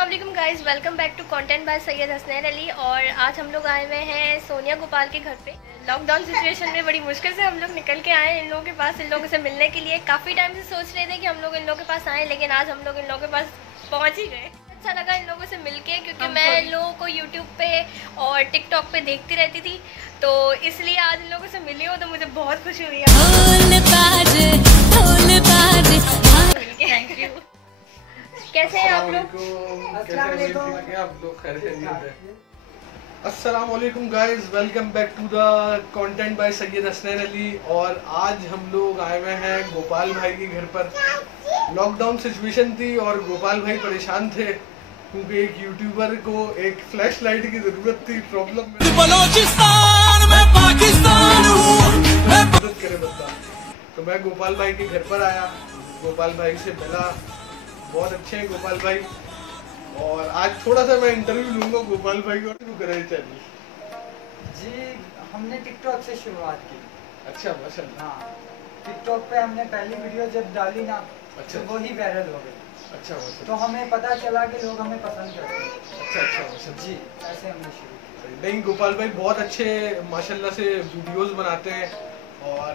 अस्सलाम वालेकुम guys, welcome back to content by Syed Hasnain Ali. और आज हम लोग आए हुए हैं सोनिया गोपाल के घर पे। लॉकडाउन सिचुएशन में बड़ी मुश्किल से हम लोग निकल के आए इन लोगों के पास, इन लोगों से मिलने के लिए। काफ़ी टाइम से सोच रहे थे कि हम लोग इन लोगों के पास आएँ, लेकिन आज हम लोग इन लोगों के पास पहुँच ही गए। अच्छा लगा इन लोगों से मिलके, क्योंकि मैं इन लोगों को यूट्यूब पे और टिकटॉक पे देखती रहती थी, तो इसलिए आज इन लोगों से मिली हूँ, तो मुझे बहुत खुशी हुई है। Thank you. कैसे हैं आप लोग? अस्सलाम वालेकुम guys, welcome back to the content by Syed Hasnain Ali. और आज हम लोग आए हुए हैं गोपाल भाई के घर पर। लॉकडाउन सिचुएशन थी और गोपाल भाई परेशान थे, क्योंकि एक यूट्यूबर को एक फ्लैश लाइट की जरूरत थी। प्रॉब्लम बलोचिस्तान में पाकिस्तान हूं, मदद करे बता। तो मैं गोपाल भाई के घर पर आया, गोपाल भाई से मिला। बहुत अच्छे हैं गोपाल भाई। और आज थोड़ा सा मैं इंटरव्यू लूंगा गोपाल भाई को। शुरू करें चैनल जी, हमने टिकटॉक से शुरुआत की। अच्छा, माशाल्लाह। हाँ, टिकटॉक पे हमने पहली वीडियो जब डाली ना, अच्छा, तो वही वायरल हो गई। अच्छा, तो हमें पता चला कि लोग हमें पसंद करते हैं। अच्छा, अच्छा, जी, ऐसे हमने शुरू किया। नहीं, गोपाल भाई बहुत अच्छे माशाल्लाह से वीडियोस बनाते हैं। और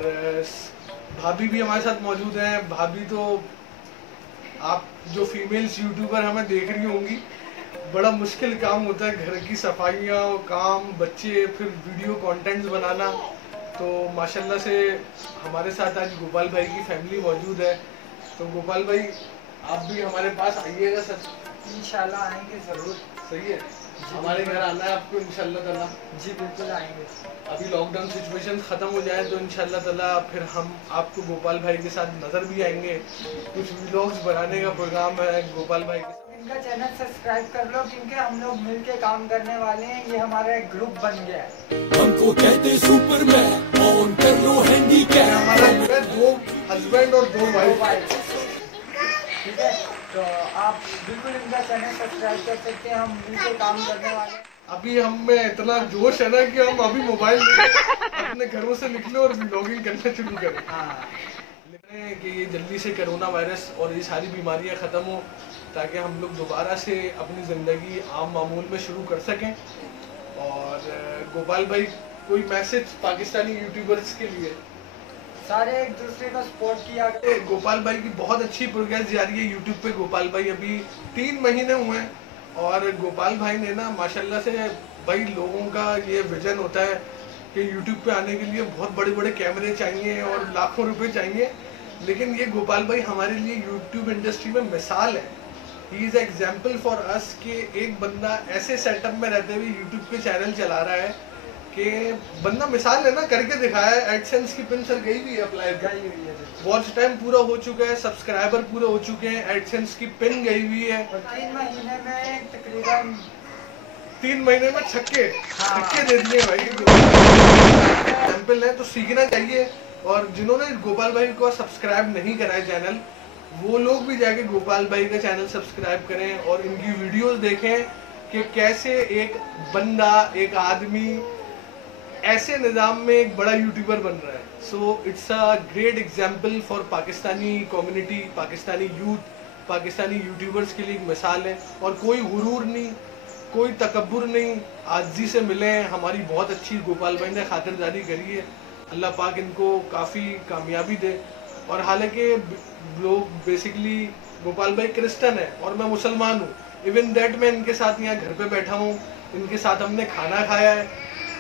भाभी भी हमारे साथ मौजूद हैं। भाभी तो आप जो फीमेल्स यूट्यूबर हमें देख रही होंगी, बड़ा मुश्किल काम होता है घर की सफाइयाँ, काम, बच्चे, फिर वीडियो कंटेंट्स बनाना। तो माशाल्लाह से हमारे साथ आज गोपाल भाई की फैमिली मौजूद है। तो गोपाल भाई आप भी हमारे पास आइएगा सर। इंशाल्लाह आएंगे ज़रूर। सही है, हमारे घर आना है आपको इंशाल्लाह ताला। जी बिल्कुल आएंगे। अभी लॉकडाउन सिचुएशन ख़त्म हो जाए तो इंशाल्लाह ताला फिर हम आपको गोपाल भाई के साथ नज़र भी आएंगे। कुछ व्लॉग्स बनाने का प्रोग्राम है गोपाल भाई के साथ। इनका चैनल सब्सक्राइब कर लो, क्योंकि हम लोग मिलके काम करने वाले हैं। ये हमारा एक ग्रुप बन गया है। हमको कहते सुपरमैन, ऑन कर लो हैंडीकैप। हमारा दो हस्बैंड और दो वाइफ। ठीक है, तो आप बिल्कुल इनका चैनल सब्सक्राइब कर सकते हैं। हम मिलके काम करने वाले हैं। अभी हम में इतना जोश है ना कि हम अभी मोबाइल अपने घरों से निकले और व्लॉगिंग करना शुरू करें। हाँ, कि ये जल्दी से कोरोना वायरस और ये सारी बीमारियां ख़त्म हो, ताकि हम लोग दोबारा से अपनी ज़िंदगी आम मामूल में शुरू कर सकें। और गोपाल भाई कोई मैसेज पाकिस्तानी यूट्यूबर्स के लिए? सारे एक दूसरे को सपोर्ट किया। गोपाल भाई की बहुत अच्छी प्रोग्रेस जारी है यूट्यूब पे। गोपाल भाई अभी 3 महीने हुए हैं और गोपाल भाई ने ना माशाल्लाह से, भाई लोगों का ये विजन होता है कि यूट्यूब पे आने के लिए बहुत बड़े बड़े कैमरे चाहिए और लाखों रुपए चाहिए, लेकिन ये गोपाल भाई हमारे लिए यूट्यूब इंडस्ट्री में मिसाल है। He is example for us कि एक बंदा ऐसे सेटअप में रहते हुए यूट्यूब पे चैनल चला रहा है कि बंदा मिसाल है ना, करके दिखाया है। एडसेंस की पिन सर गई भी है, अप्लाई गई हुई है। वॉच टाइम पूरा हो चुका है, सब्सक्राइबर पूरे हो चुके हैं, एडसेंस की पिन गई हुई है। और 3 महीने में तकरीबन 3 महीने में छक्के दे दिए भाई। एग्जाम्पल है, तो सीखना चाहिए। और जिन्होंने गोपाल भाई को सब्सक्राइब नहीं करा है चैनल, वो लोग भी जाके गोपाल भाई का चैनल सब्सक्राइब करें और इनकी वीडियोस देखें कि कैसे एक बंदा, एक आदमी ऐसे निज़ाम में एक बड़ा यूट्यूबर बन रहा है। So it's a great example for Pakistani community, Pakistani youth, Pakistani YouTubers के लिए एक मिसाल है। और कोई गुरूर नहीं, कोई तकब्बुर नहीं, आजी से मिले हैं। हमारी बहुत अच्छी गोपाल भाई ने खातिरदारी करी है। अल्लाह पाक इनको काफ़ी कामयाबी दे। और हालांकि लोग बेसिकली, गोपाल भाई क्रिश्चियन है और मैं मुसलमान हूँ। इवन दैट मैं इनके साथ यहाँ घर पे बैठा हूँ, इनके साथ हमने खाना खाया है।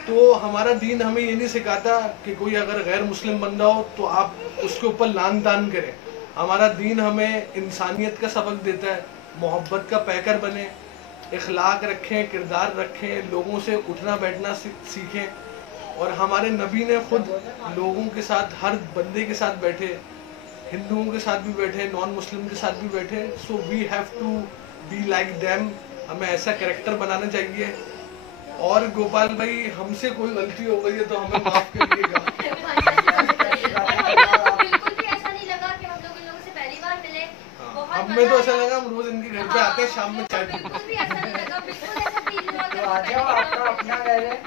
तो हमारा दीन हमें ये नहीं सिखाता कि कोई अगर गैर मुस्लिम बंदा हो तो आप उसके ऊपर लान तान करें। हमारा दीन हमें इंसानियत का सबक देता है, मोहब्बत का पैकर बने, इखलाक रखें, किरदार रखें, लोगों से उठना बैठना सीखें। और हमारे नबी ने खुद लोगों के साथ, हर बंदे के साथ बैठे, हिंदुओं के साथ भी बैठे, नॉन मुस्लिम के साथ भी बैठे। So we have to be like them. हमें ऐसा कैरेक्टर बनाना चाहिए। और गोपाल भाई हमसे कोई गलती हो गई है तो हमें माफ करिएगा। बिल्कुल भी ऐसा नहीं लगा कि हम लोग इन लोगों से पहली बार मिले। हमें तो ऐसा लगा हम रोज इनके घर पे आते हैं, शाम में चाय पीते हैं। बिल्कुल भी ऐसा नहीं लगा, बिल्कुल ऐसा फील हुआ तो आ जाओ, आपका अपना घर है।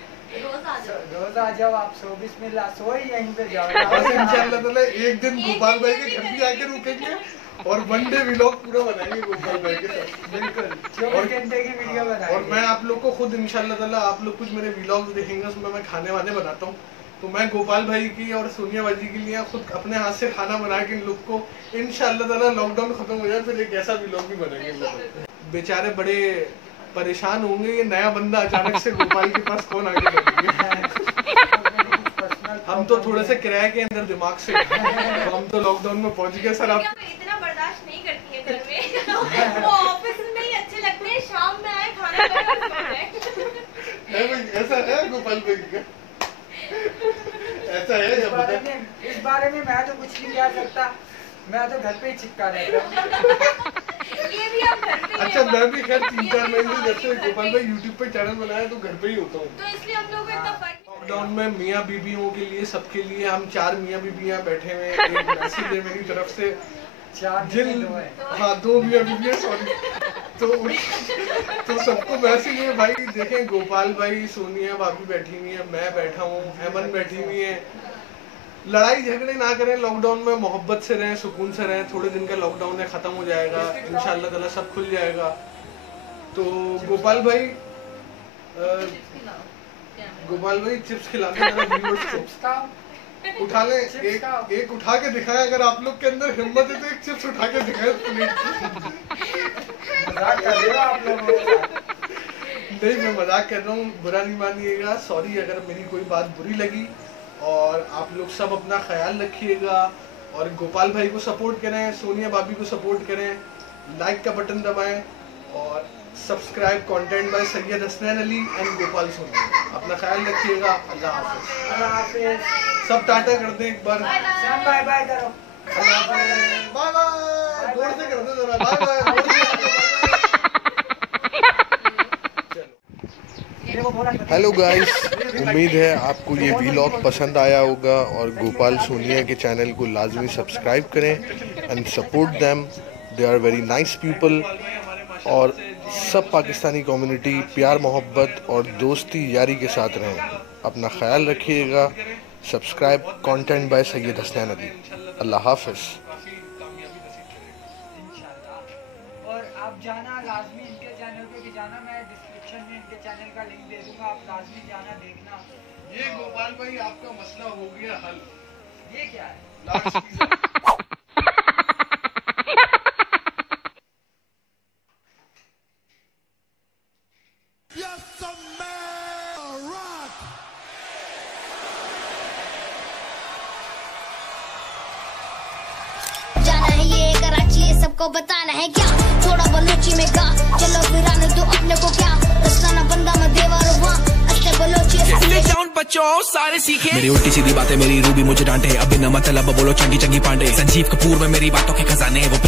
रोज आ जाओ आप। सो बिस्मिल्लाह, सो ही यहीं पे जाओ। बस इंशाल्लाह ताला एक दिन गोपाल भाई के घर भी आके रुकेंगे और वन डे व्लॉग पूरा बनाएंगे गोपाल भाई के साथ। बिल्कुल 24 घंटे की वीडियो बनाएंगे। और मैं आप लोग को खुद इंशाल्लाह ताला आप लोग कुछ मेरे व्लॉग्स देखेंगे, उसमें मैं खाने वाने बनाता हूँ, तो मैं गोपाल भाई की और सोनिया बाजी के लिए खुद अपने हाथ से खाना बना के इन लोग को इंशाल्लाह ताला लॉकडाउन खत्म हो जाए फिर एक ऐसा व्लॉग भी बनाएंगे इन लोग। बेचारे बड़े परेशान होंगे, ये नया बंदा अचानक से गोपाल के पास कौन आगे बढ़ेंगे। हम तो थोड़े से किराए के अंदर दिमाग से तो हम तो लॉकडाउन में पहुंच गए सर। आप इतना बर्दाश्त नहीं करती है घर में। वो ऑफिस में ही अच्छे लगते हैं, शाम में आए खाना खाए। ऐसा है गोपाल भाई का, ऐसा है इस बारे में मैं तो कुछ नहीं कह सकता, मैं तो घर पे ही चिपका रहता हूँ। ये भी आप घर पे। अच्छा मैं भी खैर 3-4 महीने से जब से गोपाल भाई यूट्यूब पे चैनल बनाया तो घर पे ही होता हूँ, तो इसलिए हम लोग को इतना फर्क। लॉकडाउन में मियाँ बीबियों के लिए सबके लिए हम 4 मियाँ बीबियाँ बैठे हुए हैं। एक मैसेज है मेरी तरफ से, 4 जिन हाँ 2 मियाँ बीबियाँ सॉरी, तो सबको मैसेज है भाई देखें गोपाल भाई सोनिया भाभी बैठी हुई है, मैं बैठा हूँ, हेमन बैठी हुई है, लड़ाई झगड़े ना करें, लॉकडाउन में मोहब्बत से रहें, सुकून से रहें। थोड़े दिन का लॉकडाउन है, खत्म हो जाएगा इंशाल्लाह ताला, सब खुल जाएगा। तो गोपाल भाई चिप्स खिला दें मेरे व्यूअर्स को, उठा ले एक उठा के दिखाएं, अगर आप लोग के अंदर हिम्मत है तो एक चिप्स उठा के दिखाएं प्लेट। मजाक कर रहे हो आप लोग? नहीं मैं मजाक कर रहा हूँ, बुरा नहीं मानिएगा, सॉरी अगर मेरी कोई बात बुरी लगी। और आप लोग सब अपना ख्याल रखिएगा और गोपाल भाई को सपोर्ट करें, सोनिया भाभी को सपोर्ट करें, लाइक का बटन दबाएं और subscribe content by Syed Hasnain Ali and Gopal Sonia. अपना ख्याल रखिएगा, अल्लाह हाफिज़। अल्लाह हाफिज़। सब टाटा कर दें एक बार, बाय बाय करो, बाय बाय जोर से कर दो जरा, बाय बाय। हेलो गाइस, उम्मीद है आपको ये व्लॉग पसंद आया होगा और गोपाल सोनिया के चैनल को लाजमी सब्सक्राइब करें and support them, they are very nice people. और सब पाकिस्तानी कम्युनिटी प्यार मोहब्बत और दोस्ती यारी के साथ रहें। अपना ख्याल रखिएगा, subscribe content by Syed Hasnain Ali. अल्लाह हाफिज़। और आप जाना लाजमी इनके चैनल पे भी जाना, मैं डिस्क्रिप्शन में इनके चैनल का लिंक दे दूंगा, आप लाजमी जाना देखना। ये गोपाल भाई आपका मसला हो गया हल। ये क्या है? लास्ट सीजन सबको बताना है क्या, थोड़ा बलूची में गा, चलो फिर आने दो अपने को क्या, रस्ताना बंदा में देवर हुआ, अच्छे बलूची बच्चों सारे सीखे। मेरी उल्टी सीधी बातें मेरी रूबी मुझे डांटे, अभी न मतलब बोलो चंगी चंगी पांडे, संजीव कपूर में मेरी बातों के खजाने वो